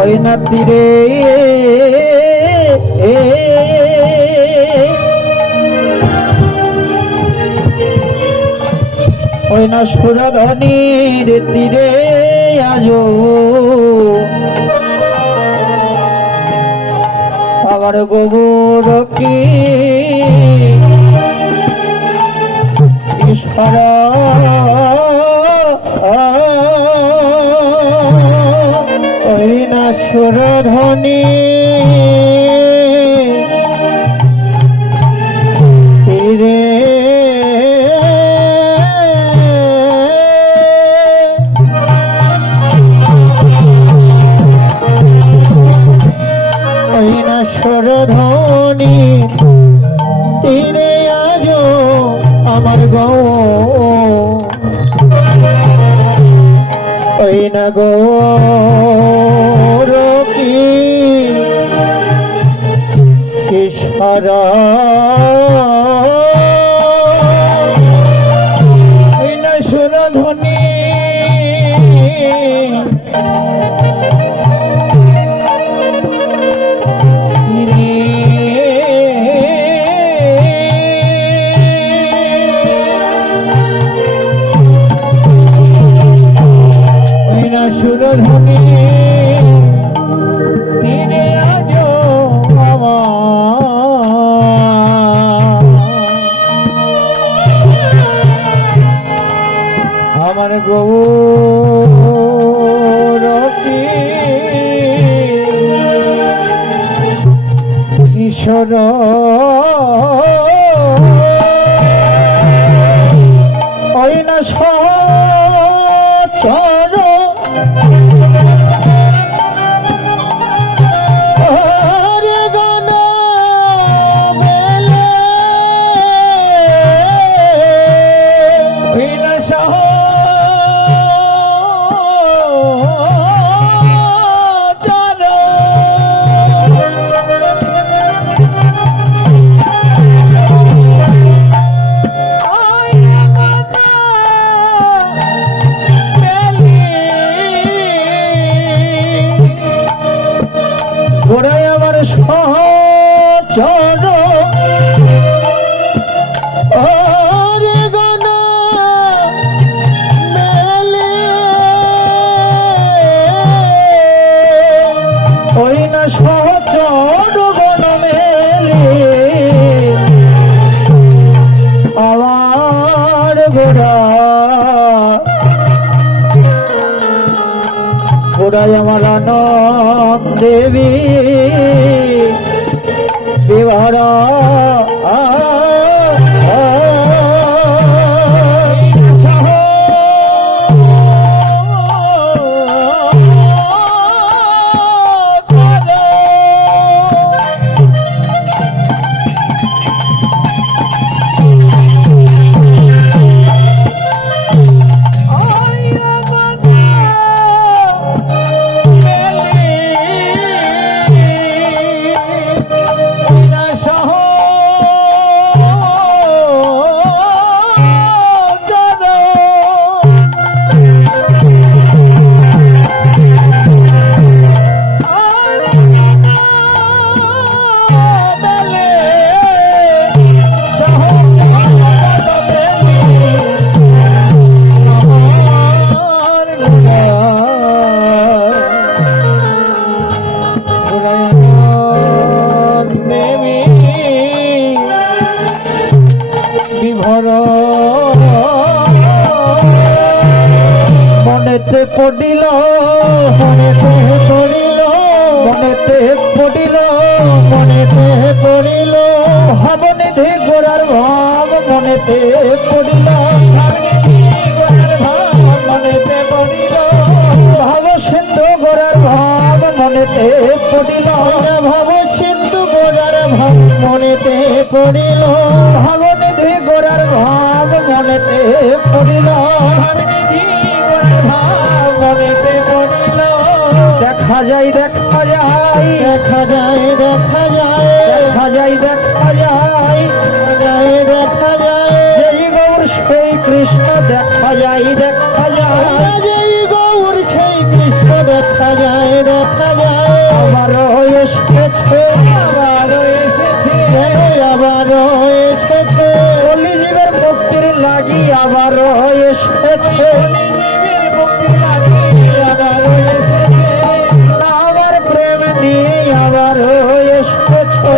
ওই না তীরে ওই না সুরধনির তীরে আজো আমার গোবর কি ঈশ্বর ওই না সুরধনি তীরে ওই না সুরধনি তীরে আজো আমার গো ওই না গো কিশোর ওই না সুরধনি সুরধনি তীরে আজো আমার গৌর কিশোর ওই না সচর গোড়ায় আমার সচর ওরে গণ মেলে ওই না সচর গণ মেলে আমার গোড়ায় আমার দেবী বিভারা মনেতে পড়িল মনেতে পড়িল মনেতে পড়িল মনেতে পড়িল ভাবনিধি গোড়ার ভাব মনেতে পড়িল মনেতে পড়িল ভাব সিন্ধু গোড়ার ভাব মনেতে পড়িল ভাব সিন্ধু গোড়ার ভাব মনেতে পড়িল ভাবনিধি গোড়ার ভাব মনেতে পড়িল মনেতে পড়িল দেখা যায় দেখা যায় দেখা যায় দেখা যায় দেখা যায় দেখা যায় দেখা যায় যেই গৌর সেই কৃষ্ণ দেখা যায় দেখা যায় যেই গৌর সেই কৃষ্ণ দেখা যায় দেখা যায় আবারও এসেছে, আবারও এসেছে, যেন আবারও এসেছে, কলিযুগের মুক্তির লাগি আবারও এসেছে, কলিযুগের মুক্তির লাগি আবারও এসেছে, আমার প্রেম নিয়ে আবারও এসেছে,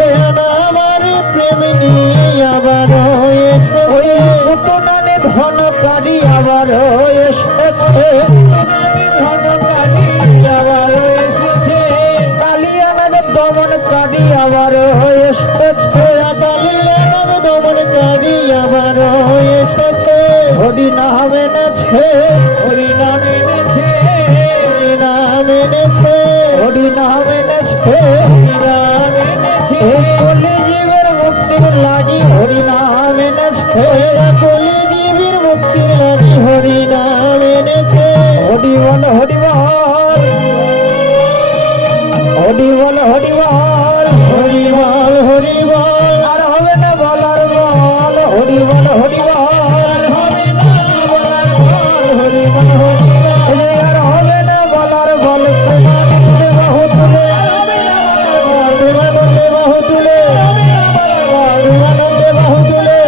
আমার প্রেম নিয়ে আবারও এসেছে, ওই ঘটনানে ধনকারী আবারও এসেছে, ধনকারী আবারও এসেছে, কালিয়ানাগ দমনকারী আবারও এসেছে, কালিয়ানাগ দমনকারী আবারও এসেছে, হরি নাম এনেছে, হরি নাম এনেছে, হরি নাম এনেছে, হরি নাম এনেছে, হরি নাম এনেছে, কলিজীবের মুক্তির লাগি হরি নাম এনেছে, কলিজীবের মুক্তির লাগি হরি নাম এনেছে, হরি বল হরি বল, হরি বল হরি বল, হরি বল হরি বল, আর হবে না বলার বল, হরি বল হরি বল, হবে না বলার বল, হরি বল হরি বল, আর হবে না বলার বল, প্রেমানন্দে বাহু তুলে, প্রেমানন্দে বাহু তুলে, প্রেমানন্দে বাহু তুলে,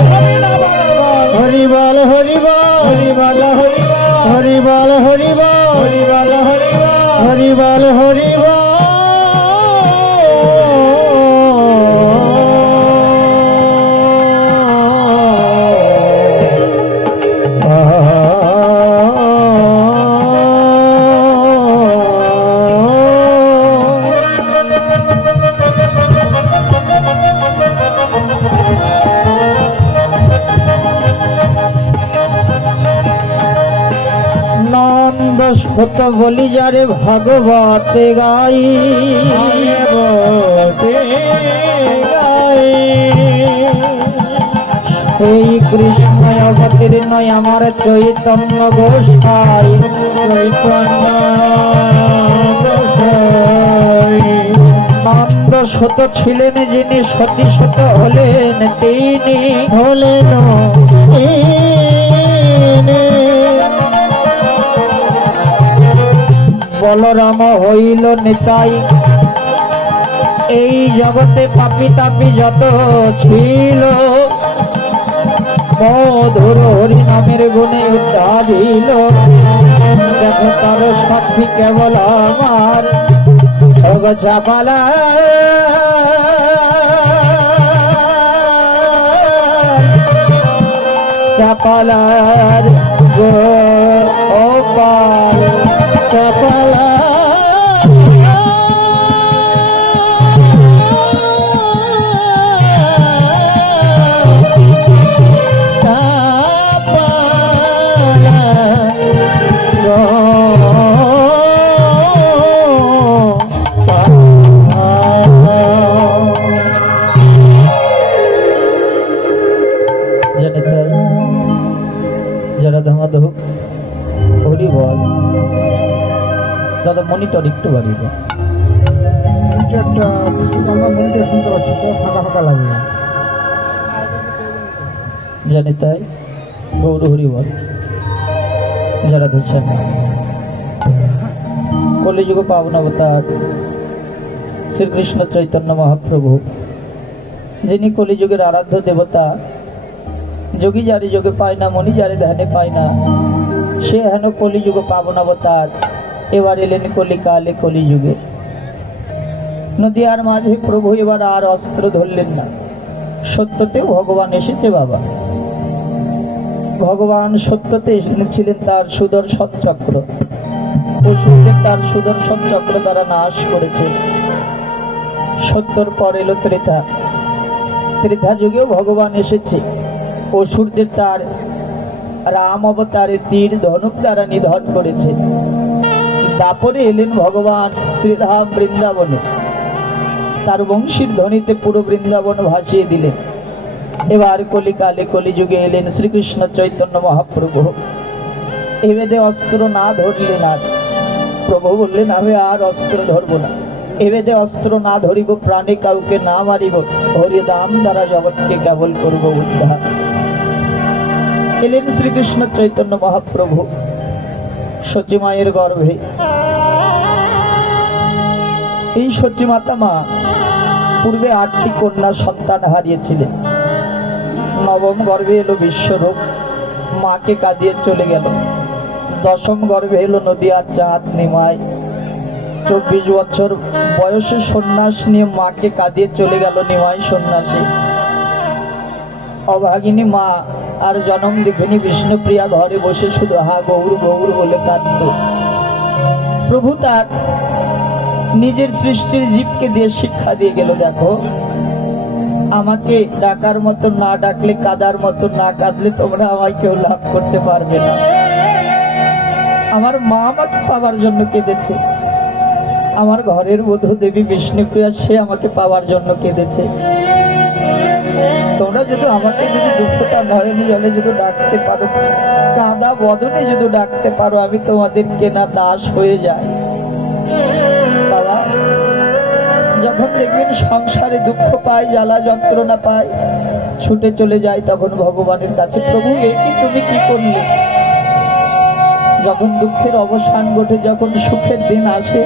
হরি বল হরি বল, হরি বল হরি বল, হরি বল হরি বল, হরি বল হরি বল, হরি বল হরি বল। সত বলি যারে ভাগবতে গাই, সেই কৃষ্ণ অবতীর্ণয় আমার চৈতন্য গোসাই, চৈতন্য গোসাই, নন্দ সত ছিলেন যিনি, সতী সত হলেন তিনি, হলেন বলরাম হইল নিতাই, এই জগতে পাপি তাপি যত ছিল, মধুর হরি নামের গুণে উচ্চারিল, দেখো তার সাক্ষী কেবল আমার চাপালা, চাপালার গোপাল, চাপালা হরি বল। দাদা মনিটর একটু বাড়িয়ে দাও, আমার মনিটর শুনতে পাচ্ছি তো, ফাঁকা ফাঁকা লাগে, জানি তাই গৌর হরি বল। যারা ধরছেন কলিযুগ পাবন অবতার শ্রীকৃষ্ণ চৈতন্য মহাপ্রভু, যিনি কলিযুগের আরাধ্য দেবতা, যোগী যারে যোগে পায় না, মনি যারে ধ্যানে পায় না, সে হেন কলিযুগ পাবন অবতার এবার এলেন কলিকালে কলিযুগে। নদিয়ার মাঝে প্রভু এবার আর অস্ত্র ধরলেন না, সত্যতেও ভগবান এসেছে বাবা। ভগবান সত্যতে এসেছিলেন তার সুদর্শন চক্র, অসুরদের তার সুদর্শন চক্র দ্বারা নাশ করেছে। সত্যর পর এলো ত্রেতা, ত্রেতা যুগেও ভগবান এসেছে, অসুরদের তার রাম অবতারে তীর ধনুক দ্বারা নিধন করেছে। তারপরে এলেন ভগবান শ্রীধাম বৃন্দাবনে, তার বংশীর ধ্বনিতে পুরো বৃন্দাবন ভাসিয়ে দিলেন। এবার কলিকালে কলিযুগে এলেন শ্রীকৃষ্ণ চৈতন্য মহাপ্রভু। এবেদে অস্ত্র না ধরলেন আর, প্রভু বললেন আমি আর অস্ত্র ধরব না, এবেদে অস্ত্র না ধরিব, প্রাণে কাউকে না মারিব, হরি দাম দ্বারা জগৎকে কেবল করব উদ্ধার। এলেন শ্রীকৃষ্ণ চৈতন্য মহাপ্রভু সচী মায়ের গর্ভে। এই সচিমাতা মা পূর্বে 8টি কন্যা সন্তান হারিয়েছিলেন। নবম গর্ভে এলো বিশ্বরূপ, মাকে কাঁদিয়ে চলে গেল। দশম গর্ভে এলো নদিয়ার চাঁদ নিমাই, 24 বছর বয়সে সন্ন্যাস নিয়ে মাকে কাঁদিয়ে চলে গেল নিমাই সন্ন্যাসী। অভাগিনী মা আর জন্ম দেখেনি বিষ্ণুপ্রিয়া ঘরে বসে শুধু হা গৌর গৌর বলে কাঁদত। প্রভু তার নিজের সৃষ্টির জীবকে দিয়ে শিক্ষা দিয়ে গেল, দেখো আমাকে ডাকার মতো না ডাকলে, কাদার মতো না কাঁদলে তোমরা আমায় কেউ লাভ করতে পারবে না। আমার মা আমাকে পাওয়ার জন্য কেঁদেছে, আমার ঘরের বধূ দেবী বিষ্ণুপ্রিয়া সে আমাকে পাওয়ার জন্য কেঁদেছে। তোমরা যদি আমাকে যদি দুঃখটা নয়নে জলে যদি ডাকতে পারো, কাঁদা বদনে যদি ডাকতে পারো, আমি তোমাদের কেনা দাস হয়ে যাই। বাবা, যখন দেখবেন সংসারে দুঃখ পায়, জ্বালা যন্ত্রণা পায়, ছুটে চলে যায় তখন ভগবানের কাছে, প্রভু এ কি তুমি কি করলে? যখন দুঃখের অবসান ঘটে, যখন সুখের দিন আসে,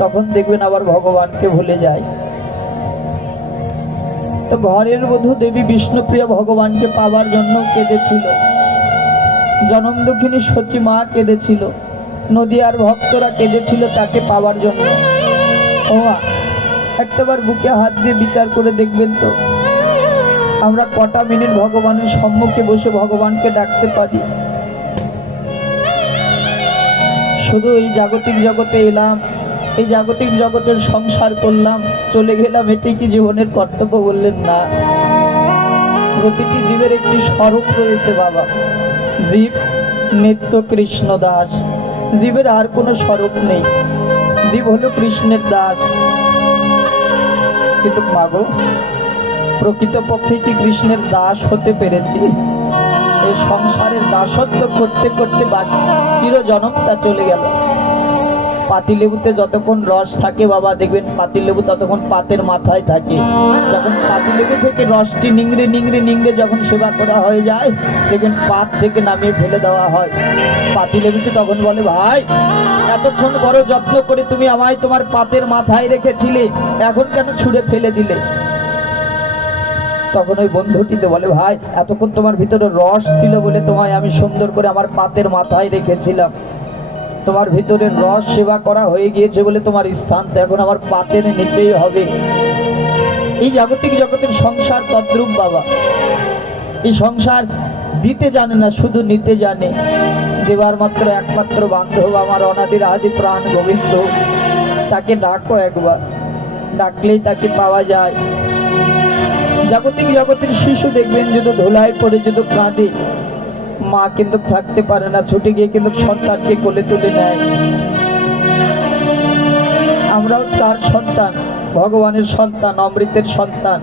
তখন দেখবেন আবার ভগবানকে ভুলে যায়। তো ঘরের বধূ দেবী বিষ্ণুপ্রিয়া ভগবানকে পাওয়ার জন্য কেঁদেছিল, জনম দুঃখিনী সচী মা কেঁদেছিল, নদিয়ার ভক্তরা কেঁদেছিল তাকে পাওয়ার জন্য। ও একটাবার বুকে হাত দিয়ে বিচার করে দেখবেন তো, আমরা কটা মিনিট ভগবানের সম্মুখে বসে ভগবানকে ডাকতে পারি? শুধু এই জাগতিক জগতে এলাম, এই জাগতিক জগতের সংসার করলাম, চলে গেলাম, এটি কি জীবনের কর্তব্য? বললেন না। প্রতিটি জীবের একটি স্বরূপ রয়েছে বাবা। জীব নিত্য কৃষ্ণ দাস, জীবের আর কোনো স্বরূপ নেই, জীব হলো কৃষ্ণের দাস। কিন্তু মাগো, প্রকৃতপক্ষে কি কৃষ্ণের দাস হতে পেরেছি? এই সংসারের দাসত্ব করতে করতে চির জনমটা চলে গেল। পাতিলেবুতে যতক্ষণ রস থাকে বাবা, দেখবেন পাতিলেবু ততক্ষণ পাতের মাথায় থাকে। যখন পাতিলেবু থেকে রসটি নিংড়ে নিংড়ে নিংড়ে যখন সেবা করা হয়ে যায়, দেখবেন পাত থেকে নামিয়ে ফেলে দেওয়া হয়। পাতিলেবুকে তখন বলে, ভাই এতক্ষণ বড় যত্ন করে তুমি আমায় তোমার পাতের মাথায় রেখেছিলে, এখন কেন ছুঁড়ে ফেলে দিলে? তখন ওই বন্ধুটিতে বলে, ভাই এতক্ষণ তোমার ভিতরে রস ছিল বলে তোমায় আমি সুন্দর করে আমার পাতের মাথায় রেখেছিলাম, তোমার ভিতরে রস সেবা করা হয়ে গিয়েছে বলে তোমার স্থান তো এখন আমার পাতের নিচেই হবে। এই জাগতিক জগতের সংসার তদ্রূপ বাবা। এই সংসার দিতে জানে না, শুধু নিতে জানে। দেবার মাত্র একমাত্র বান্ধব আমার অনাদির আদি প্রাণ গোবিন্দ, তাকে ডাকো একবার, ডাকলেই তাকে পাওয়া যায়। জাগতিক জগতের শিশু দেখবেন যদি ধুলায় পড়ে যদি কাঁদে, মা কিন্তু থাকতে পারে না, ছুটে গিয়ে কিন্তু সন্তানকে কোলে তুলে নেয়। আমরাও তার সন্তান, ভগবানের সন্তান, অমৃতের সন্তান।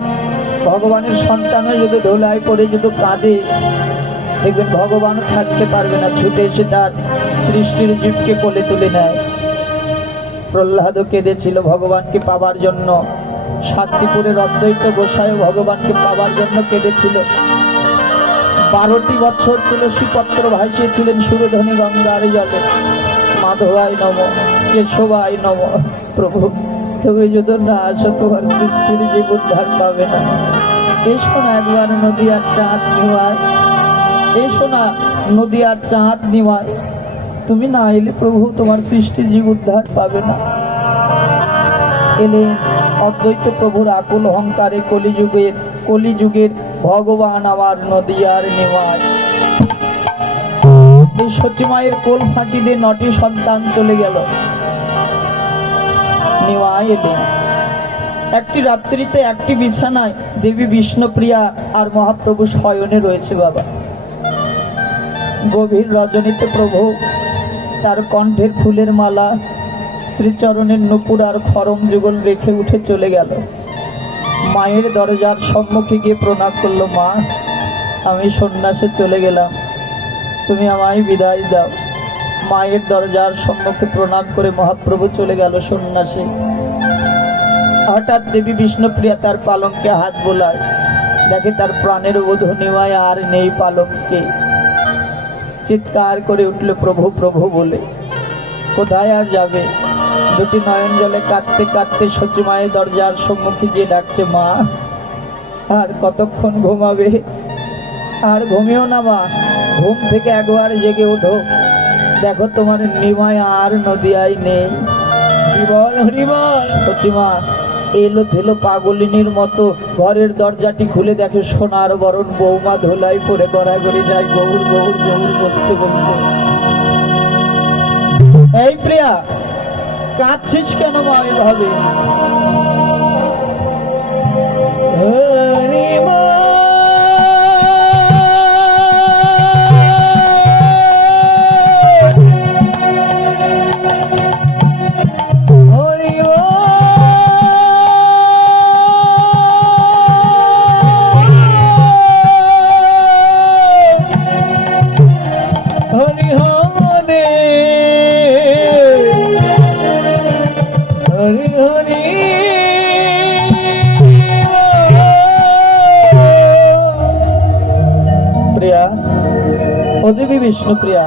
ভগবানের সন্তান হয়ে যদি ধুলায় পড়ে যদি কাঁদে, দেখবেন ভগবান থাকতে পারবে না, ছুটে এসে তার সৃষ্টির জীবকে কোলে তুলে নেয়। প্রহ্লাদ কেঁদেছিল ভগবানকে পাওয়ার জন্য, শান্তিপুরের অদ্বৈত গোসাই ভগবানকে পাওয়ার জন্য কেঁদেছিল। 12টি বছর তুলসী পত্র ভাসিয়েছিলেন সুরধনী গঙ্গার জলে। মাধবায় নম, কেশবায় নম। প্রভু তুমি যদি না আসো, তোমার সৃষ্টির জীব উদ্ধার পাবে না। এসো না একবার নদিয়ার চাঁদ নিমায়, এসো না নদিয়ার চাঁদ নিমায়। তুমি না এলে প্রভু তোমার সৃষ্টি জীব উদ্ধার পাবে না। এলেন অদ্বৈত প্রভুর আকুল অহংকারে কলিযুগের ভগবান আমার নদিয়ার নিমায়। এই সচী মায়ের কোল ফাঁকি দিয়ে 9টি সন্তান চলে গেল। নিমায় এলেন। একটি রাত্রিতে একটি বিছানায় দেবী বিষ্ণুপ্রিয়া আর মহাপ্রভু শয়নে রয়েছে বাবা। গভীর রজনীতে প্রভু তার কণ্ঠের ফুলের মালা, শ্রীচরণের নুপুর আর খরম যুগল রেখে উঠে চলে গেল। মায়ের দরজার সম্মুখে গিয়ে প্রণাম করলো, মা আমি সন্ন্যাসে চলে গেলাম, তুমি আমায় বিদায় দাও। মায়ের দরজার সম্মুখে প্রণাম করে মহাপ্রভু চলে গেল সন্ন্যাসে। হঠাৎ দেবী বিষ্ণুপ্রিয়া তার পালঙ্কে হাত বোলায়, দেখে তার প্রাণের বধূ নিমায় আর নেই পালঙ্কে। চিৎকার করে উঠল প্রভু প্রভু বলে। কোথায় আর যাবে? দুটি নয়ন জলে কাঁদতে কাঁদতে সচি মায়ের দরজার সম্মুখে গিয়ে ডাকছে, মা আর কতক্ষণ ঘুমাবে? আর ঘুমিও না মা, ঘুম থেকে একবার জেগে ওঠো, দেখো তোমার নিমাই আর নদিয়ায় নেই। হরিবল হরিবল। সচিমা এলো থেলো পাগলিনীর মতো ঘরের দরজাটি খুলে দেখে সোনার বরণ বৌমা ধোলাই পরে গড়াগড়ি যায় গৌর গৌর গৌর করতে বলতে। এই প্রিয়া, কাঁদছিস কেন মা এভাবে? দেবী বিষ্ণুপ্রিয়া,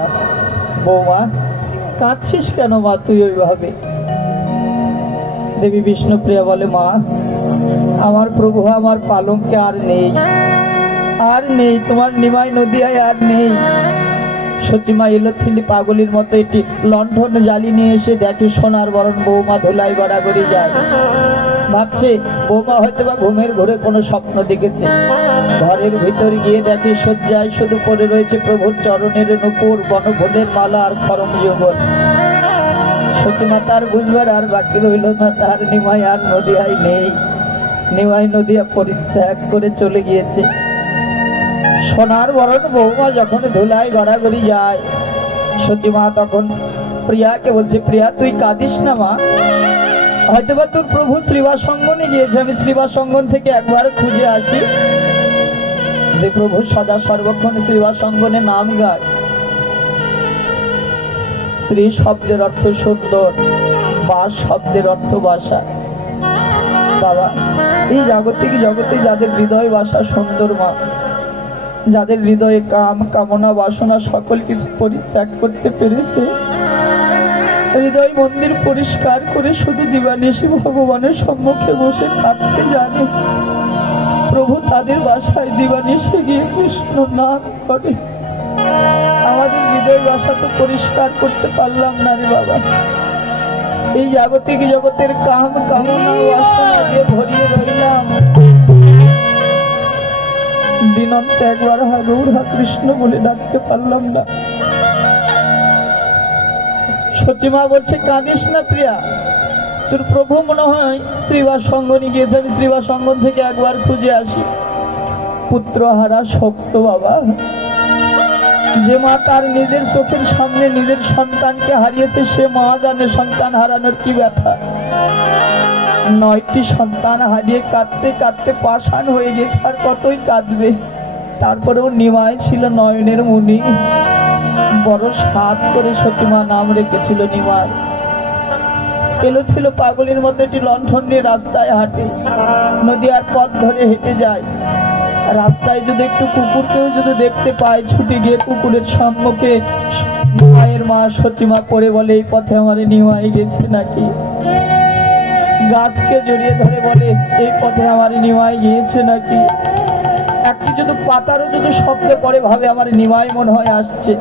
বৌমা কাঁদছিস কেন মা তুই ওইভাবে? দেবী বিষ্ণুপ্রিয়া বলে, মা আমার প্রভু আমার পালঙ্কে আর নেই, আর নেই, তোমার নিমাই নদিয়ায় আর নেই। সচিমা এলো থিলি পাগলির মতো এটি লণ্ঠন জ্বালি নিয়ে এসে দেখে সোনার বরণ বৌমা ধুলাই গড়াগড়ি যায়। ভাবছে বৌমা হয়তো বা ঘুমের ঘোরে কোনো স্বপ্ন দেখেছে। ঘরের ভিতর গিয়ে দেখে শয্যায় শুধু পড়ে রয়েছে প্রভুর চরণের নূপুর, বনফুলের মালা আর খরম যৌবন। সচিমা তার বুঝবার আর বাকি রইল না, তার নিমাই আর নদিয়ায় নেই, নিমাই নদিয়া পরিত্যাগ করে চলে গিয়েছে। সোনার বরণ বৌমা যখন ধুলাই গড়াগড়ি যায়, সচিমা তখন প্রিয়াকে বলছে, প্রিয়া তুই কাঁদিস না মা, হয়তোবা তোর প্রভু শ্রীবাস সঙ্গনে গিয়েছে, আমি শ্রীবাস সঙ্গন থেকে একবার খুঁজে আসি। যে প্রভু সদা সর্বক্ষণ শ্রীবাস সঙ্গনে নাম গায়। শ্রী শব্দের অর্থ সুন্দর, বাস শব্দের অর্থ বাসা। বাবা এই জাগতিক জগতে যাদের হৃদয় বাসা সুন্দর মা, যাদের হৃদয়ে কাম কামনা বাসনা সকল কিছু পরিত্যাগ করতে পেরেছে, হৃদয় মন্দির পরিষ্কার করে শুধু দিবানিশি ভগবানের সম্মুখে বসে কাঁদতে জানে, প্রভু তাদের বাসায় দিবানিশি গিয়ে কৃষ্ণ নাম করে। আমাদের হৃদয় বাসা তো পরিষ্কার করতে পারলাম না রে বাবা। এই জাগতিক জগতের কাম কামনা বাসনা দিয়ে ভরিয়ে রইলাম, দিনন্তে একবার হা গৌর হা কৃষ্ণ বলে ডাকতে পারলাম না। সচিমা বলছে, কাঁদিস না প্রিয়া, তোর প্রভু মনে হয় শ্রীবাস সঙ্গনে গিয়েছে, আমি শ্রীবাস সঙ্গন থেকে একবার খুঁজে আসি। পুত্র হারা শক্ত বাবা, যে মা তার নিজের চোখের সামনে নিজের সন্তানকে হারিয়েছে, সে মা জানে সন্তান হারানোর কি ব্যথা। 9টি সন্তান হারিয়ে কাঁদতে কাঁদতে পাষাণ হয়ে গেছে, আর কতই কাঁদবে। তারপরেও নিমাই ছিল নয়নের মুনি, বড় সাধ করে সচিমা নাম রেখেছিল নিমাই। এলো ছিল পাগলের মতো একটি লণ্ঠন নিয়ে রাস্তায় হাঁটে, নদীয়ার পথ ধরে হেঁটে যায়। রাস্তায় যদি একটু কুকুরকেও যদি দেখতে পায়, ছুটে গিয়ে কুকুরের সম্মুখে নিমাইয়ের মা সচিমা পড়ে বলে, এই পথে আমার নিমাই গেছে নাকি। গাছকে জড়িয়ে ধরে বলে, এই পথে আমার নিমাই গিয়েছে নাকি। একটি যদি পাতারও যদি শব্দ পড়ে ভাবে আমার নিমাই মনে হয় আসছে।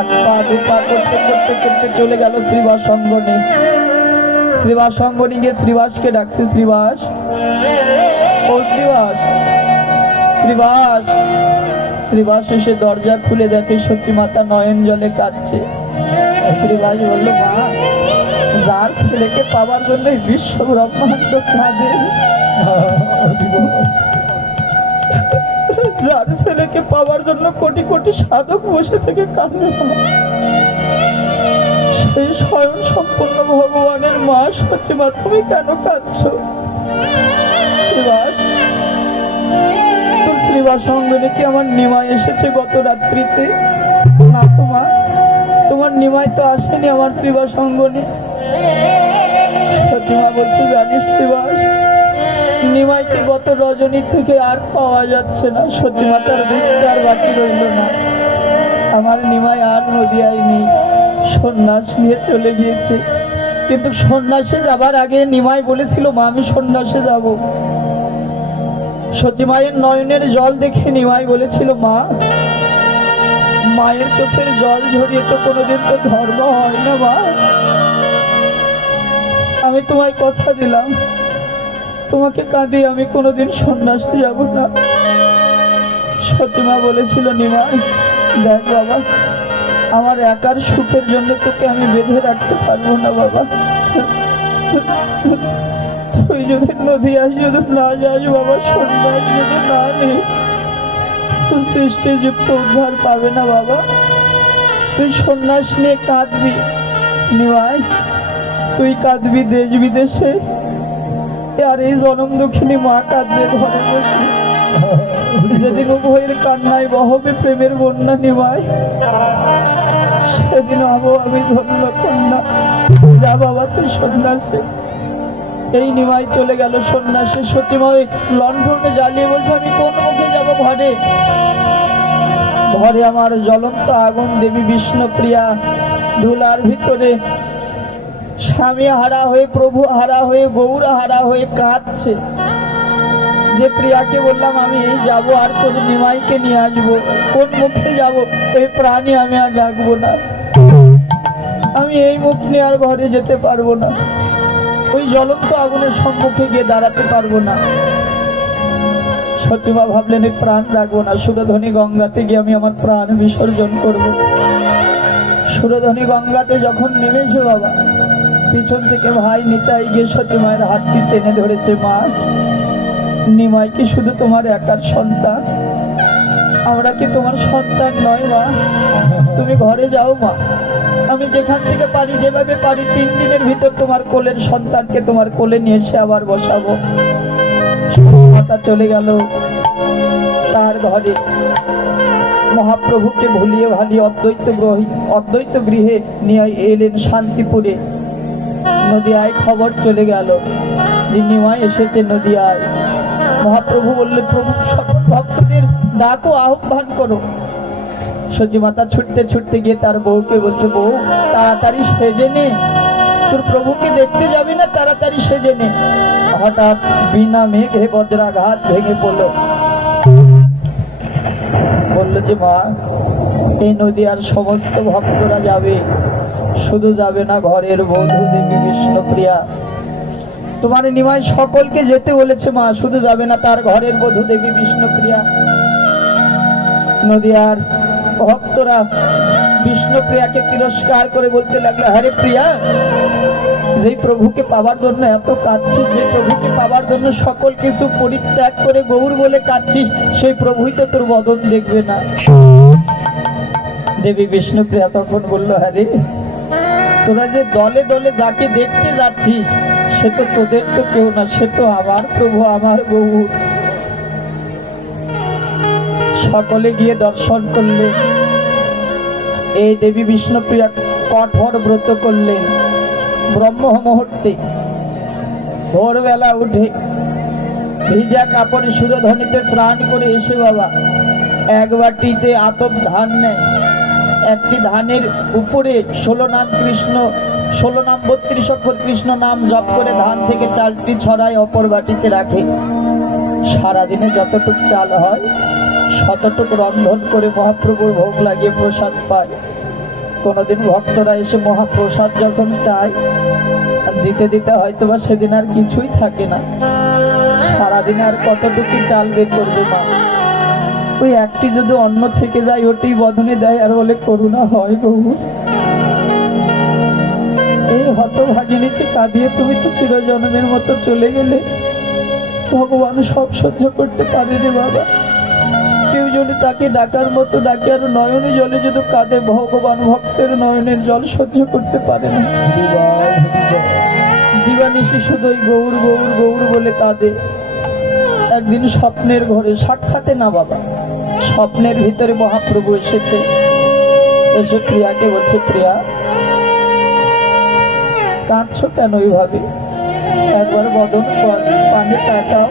এক পা দু পা করতে করতে করতে চলে গেল শ্রীবাস সঙ্গনে। শ্রীবাস সঙ্গনে গিয়ে শ্রীবাসকে ডাকছে, শ্রীবাস, ও শ্রীবাস, শ্রীবাস। শ্রীবাস এসে দরজা খুলে দেখে সচিমাতা নয়ন জলে কাঁদছে। শ্রীবাস বলল, মা, যার ছেলেকে পাবার জন্য বিশ্ব ব্রহ্মাণ্ড কাঁদে, যার ছেলেকে পাওয়ার জন্য কোটি কোটি সাধক বসে থেকে কাঁদে, সেই স্বয়ং সম্পূর্ণ ভগবানের মা সচিমা তুমি কেন কাঁদছো? শ্রীবাস, তোর শ্রীবাস সঙ্গনে কি আমার নিমাই এসেছে গত রাত্রিতে? না তো মা, তোমার নিমাই তো আসেনি আমার শ্রীবাস সঙ্গনে। সচিমা বলছে, জানিস শ্রীবাস, নিমাইকে গত রজনী থেকে আর পাওয়া যাচ্ছে না। সচিমা তার বুঝতে আর বাকি রইল না, আমার নিমাই আর নদিয়ায় নেই, সন্ন্যাস নিয়ে চলে গিয়েছে। কিন্তু সন্ন্যাসে যাবার আগে নিমাই বলেছিল, মা আমি সন্ন্যাসে যাব। সতী মায়ের নয়নের জল দেখে নিমাই বলেছিল, মা মায়ের চোখের জল ঝরিয়ে তো কোনোদিন তো ধর্ম হয় না মা, আমি তোমায় কথা দিলাম তোমাকে কাঁদিয়ে আমি কোনোদিন সন্ন্যাসে যাব না। সতীমা বলেছিল, নিমাই দেখ বাবা, আমার একার সুখের জন্য তোকে আমি বেঁধে রাখতে পারবো না বাবা, তুই যদি নদীয়ায় যদি না যাস বাবা, সন্ন্যাস যদি না নিস তুই সৃষ্টি যুক্ত উদ্ধার পাবে না বাবা, তুই সন্ন্যাস নিয়ে কাঁদবি নিমাই, তুই কাঁদবি দেশ বিদেশে, আর এই জনম দুঃখিনী মা কাঁদবে ঘরে বসে। যেদিন উভয়ের কান্নায় বহবে প্রেমের বন্যা নিমাই, সেদিন হবো আমি ধন্য কন্যা। যা বাবা তুই সন্ন্যাসে। এই নিমাই চলে গেল সন্ন্যাসে। সতীমা ওই লণ্ঠনে জ্বালিয়ে বলছে, আমি কোন মুখে যাব ঘরে? ঘরে আমার জ্বলন্ত আগুন দেবী বিষ্ণুপ্রিয়া ধুলার ভিতরে স্বামী হারা হয়ে, প্রভু হারা হয়ে, গৌরা হারা হয়ে কাঁদছে। যে প্রিয়াকে বললাম আমি এই যাব, আর কোন নিমাইকে নিয়ে আসবো, কোন মুখে যাব? এই প্রাণী আমি আর রাখবো না, আমি এই মুখ নিয়ে আর ঘরে যেতে পারবো না, ওই জ্বলন্ত আগুনের সম্মুখে গিয়ে দাঁড়াতে পারবো না। সতীমা ভাবলেন এই প্রাণ রাখবো না, সুরধনী গঙ্গাতে গিয়ে আমি আমার প্রাণ বিসর্জন করব। সুরধনী গঙ্গাতে যখন নেমেছে বাবা, পিছন থেকে ভাই নিতাই গিয়ে সতীমায়ের হাতটি টেনে ধরেছে। মা নিমাই কি শুধু তোমার একার সন্তান? আমরা কি তোমার সন্তান নয় মা? তুমি ঘরে যাও মা, আমি যেখান থেকে পারি যেভাবে পারি 3 দিনের ভিতর তোমার কোলের সন্তানকে তোমার কোলে নিয়ে এসে আবার বসাবো। মাতা চলে গেল তার ঘরে। মহাপ্রভুকে ভুলিয়ে ভালিয়ে অদ্বৈত গৃহে নিয়ে এলেন শান্তিপুরে। নদিয়ায় খবর চলে গেল যে নিমাই এসেছে নদিয়ায়। মহাপ্রভু বললেন, প্রভু সকল ভক্তদের ডাকো, আহ্বান করো। সচী মাতা ছুটতে ছুটতে গিয়ে তার বউকে বলছে, বউ তাড়াতাড়ি সেজে নে, তোর প্রভুকে দেখতে যাবি না, তাড়াতাড়ি সেজে নে। হঠাৎ বিনা মেঘে বজ্রাঘাত ভেঙে পড়লো। বললো যে মা এই নদিয়ার সমস্ত ভক্তরা যাবে, শুধু যাবে না ঘরের বধূ দেবী বিষ্ণুপ্রিয়া। তোমার নিমাই সকলকে যেতে বলেছে মা, শুধু যাবে না তার ঘরের বধূ দেবী বিষ্ণুপ্রিয়া। নদিয়ার ভক্তরা বিষ্ণুপ্রিয়াকে তিরস্কার করে বলতে লাগলো, হ্যাঁ প্রিয়া, যেই প্রভুকে পাওয়ার জন্য এত কাঁদছিস, যে প্রভুকে পাওয়ার জন্য সকল কিছু পরিত্যাগ করে গৌর বলে কাঁদছিস, সেই প্রভুই তো তোর বদন দেখবে না। দেবী বিষ্ণুপ্রিয়া তখন বলল, হ্যাঁ রে, তোরা যে দলে দলে যাকে দেখতে যাচ্ছিস সে তো তোদের তো কেউ না, সে তো আমার প্রভু, আমার গৌর। সকলে গিয়ে দর্শন করলেন। এই দেবী বিষ্ণুপ্রিয়া কঠোর ব্রত করলেন। ব্রহ্ম মুহূর্তে ভোরবেলা উঠে ভিজা কাপড়ে সুরধনীতে স্নান করে এসে বাবা এক বাটিতে আতপ ধান নেয়। একটি ধানের উপরে 16 নাম কৃষ্ণ, 16 নাম 32 অক্ষর কৃষ্ণ নাম জপ করে ধান থেকে চালটি ছড়ায়, অপর বাটিতে রাখে। সারাদিনে যতটুক চাল হয় শতটুক রন্ধন করে মহাপ্রভুর ভোগ লাগিয়ে প্রসাদ পায়। কোনোদিন ভক্তরা এসে মহাপ্রসাদ যখন চায় দিতে দিতে হয়তোবা সেদিন আর কিছুই থাকে না। সারাদিনে আর কতটুকু চাল বের করবে মা? ওই একটি যদি অন্ন থেকে যায় ওটি বদনে দেয় আর বলে করুণা হয় গৌর। এই হতভাগিনীকে কাঁদিয়ে তুমি তো চিরজন্মের মতো চলে গেলে। ভগবান সব সহ্য করতে পারে রে বাবা। কেউ যদি তাকে ডাকার মতো ডাকে আর নয়নে জলে যদি কাঁদে, ভগবান ভক্তের নয়নের জল সহ্য করতে পারে না। দিবানিশি শুধু গৌর গৌর গৌর বলে কাঁদে। একদিন স্বপ্নের ঘরে, সাক্ষাতে না বাবা, স্বপ্নের ভিতরে মহাপ্রভু এসেছে। এসে প্রিয়াকে বলছে, প্রিয়া কাঁদছো কেন ওইভাবে? একবার বদন পানে তাকাও।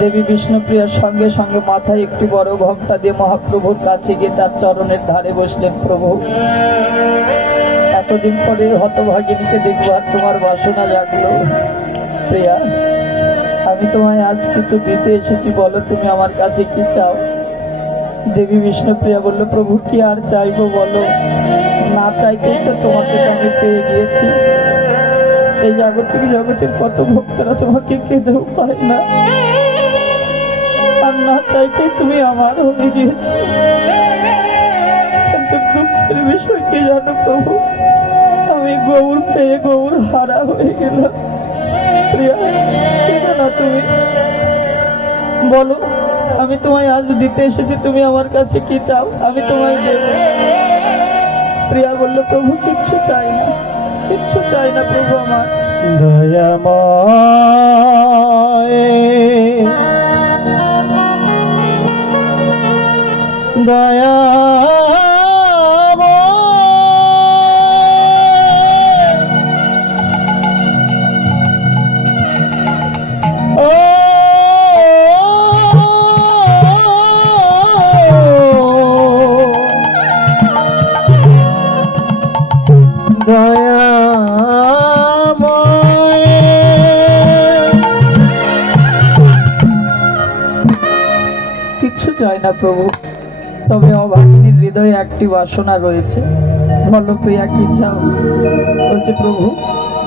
দেবী বিষ্ণুপ্রিয়ার সঙ্গে সঙ্গে মাথায় একটি বড় ঘোমটা দিয়ে মহাপ্রভুর কাছে গিয়ে তার চরণের ধারে বসলেন। প্রভু এতদিন পরে হতভাগিনীকে দেখবো আর তোমার বাসনা জাগলো। প্রিয়া, আমি তোমায় আজ কিছু দিতে এসেছি, বলো তুমি আমার কাছে কি চাও? দেবী বিষ্ণুপ্রিয়া বলল, প্রভু কি আর চাইবো বলো, না চাইতেই তো তোমাকে তো আমি পেয়ে গিয়েছি। এই জাগতিক জগতের কত ভক্তরা তোমাকে কেঁদেও পায় না, আর না চাইতেই তুমি আমার হয়ে গিয়েছো। কিন্তু দুঃখের বিষয় কি জানো প্রভু, আমি গৌর পেয়ে গৌর হারা হয়ে গেলাম। প্রিয়া, কেঁদো না তুমি, বলো আমি তোমায় আজ দিতে এসেছি, তুমি আমার কাছে কি চাও, আমি তোমায় দেব। প্রিয়া বলল, প্রভু কিচ্ছু চাই না, কিচ্ছু চাই না প্রভু আমার। দয়াময় দয়া কিচ্ছু চাই না প্রভু, তবে অভাগিনীর হৃদয়ে একটি বাসনা রয়েছে। বলো প্রিয়া কি চাও? বলছে, প্রভু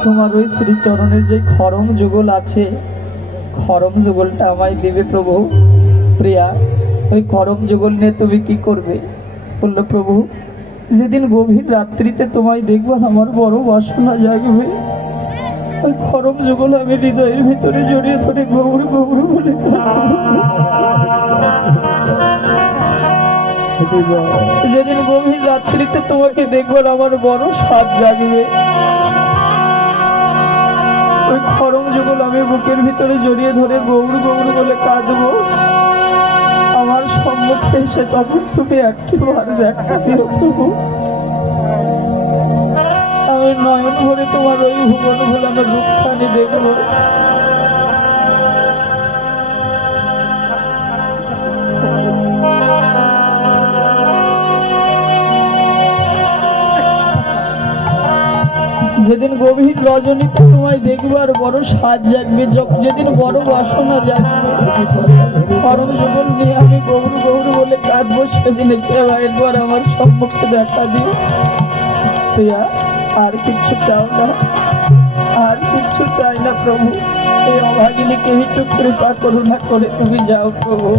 তোমার ওই শ্রীচরণের যে খরম যুগল আছে, খরম যুগলটা আমায় দেবে প্রভু। প্রিয়া, ওই খরম যুগল নিয়ে তুমি কি করবে? বললো, প্রভু যেদিন গভীর রাত্রিতে তোমায় দেখবো আমার বড় বাসনা জাগবে, ওই খরম যুগল আমি হৃদয়ের ভিতরে জড়িয়ে ধরে গৌর গৌর বলে যেদিন গভীর রাত্রিতে তোমাকে দেখবার আমার বড় স্বাদ জাগবে, ওই খরম যুগল আমি বুকের ভিতরে জড়িয়ে ধরে গৌর গৌর বলে কাঁদবো। আমার সম্মুখে এসে তখন তুমি একটি বার দেখা দিও প্রভু। আমি নয়ন ভরে তোমার ওই ভুবন ভোলানো রূপখানি দেখবো। যেদিন গভীর রজনীতে তোমায় দেখবার বড় সাজ জাগবে, যেদিন বড় বাসনা জাগবে, খরম যুগল নিয়ে আমি গৌর গৌর বলে কাঁদবো, সেদিন এসে একবার আমার সম্মুখে দেখা দিয়ে। প্রিয়া, আর কিচ্ছু চাও না, আর কিচ্ছু চাই না প্রভু। এই অভাগিনীকে একটু কৃপা করুণা করে তুমি যাও প্রভু।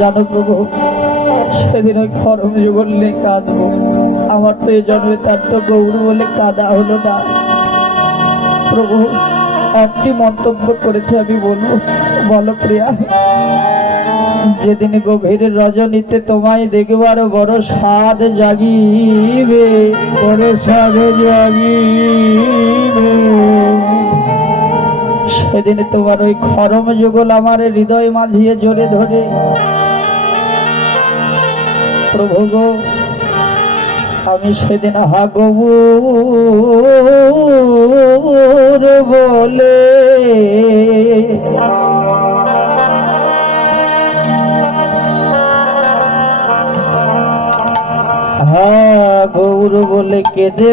জানো প্রভু, সেদিন ওই খরম যুগল নিয়ে কাঁদবো। আমার তো এই জন্মে তার তো গৌর বলে কাঁদা হলো না। প্রভু একটি মন্তব্য করেছে, আমি বলবো, বলো প্রিয়া। যেদিন গভীর রজনীতে তোমায় দেখবার বড় স্বাদ জাগিবে, বড় স্বাদ জাগিবে, সেদিন তোমার ওই খরম যুগল আমার হৃদয় মাঝিয়ে জোরে ধরে, প্রভু গো আমি সেদিন হা গৌর বলে হা গৌর বলে কেঁদে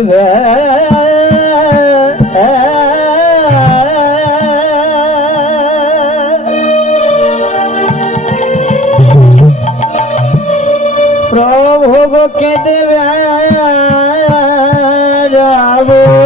গো কেঁদে বেড়াবো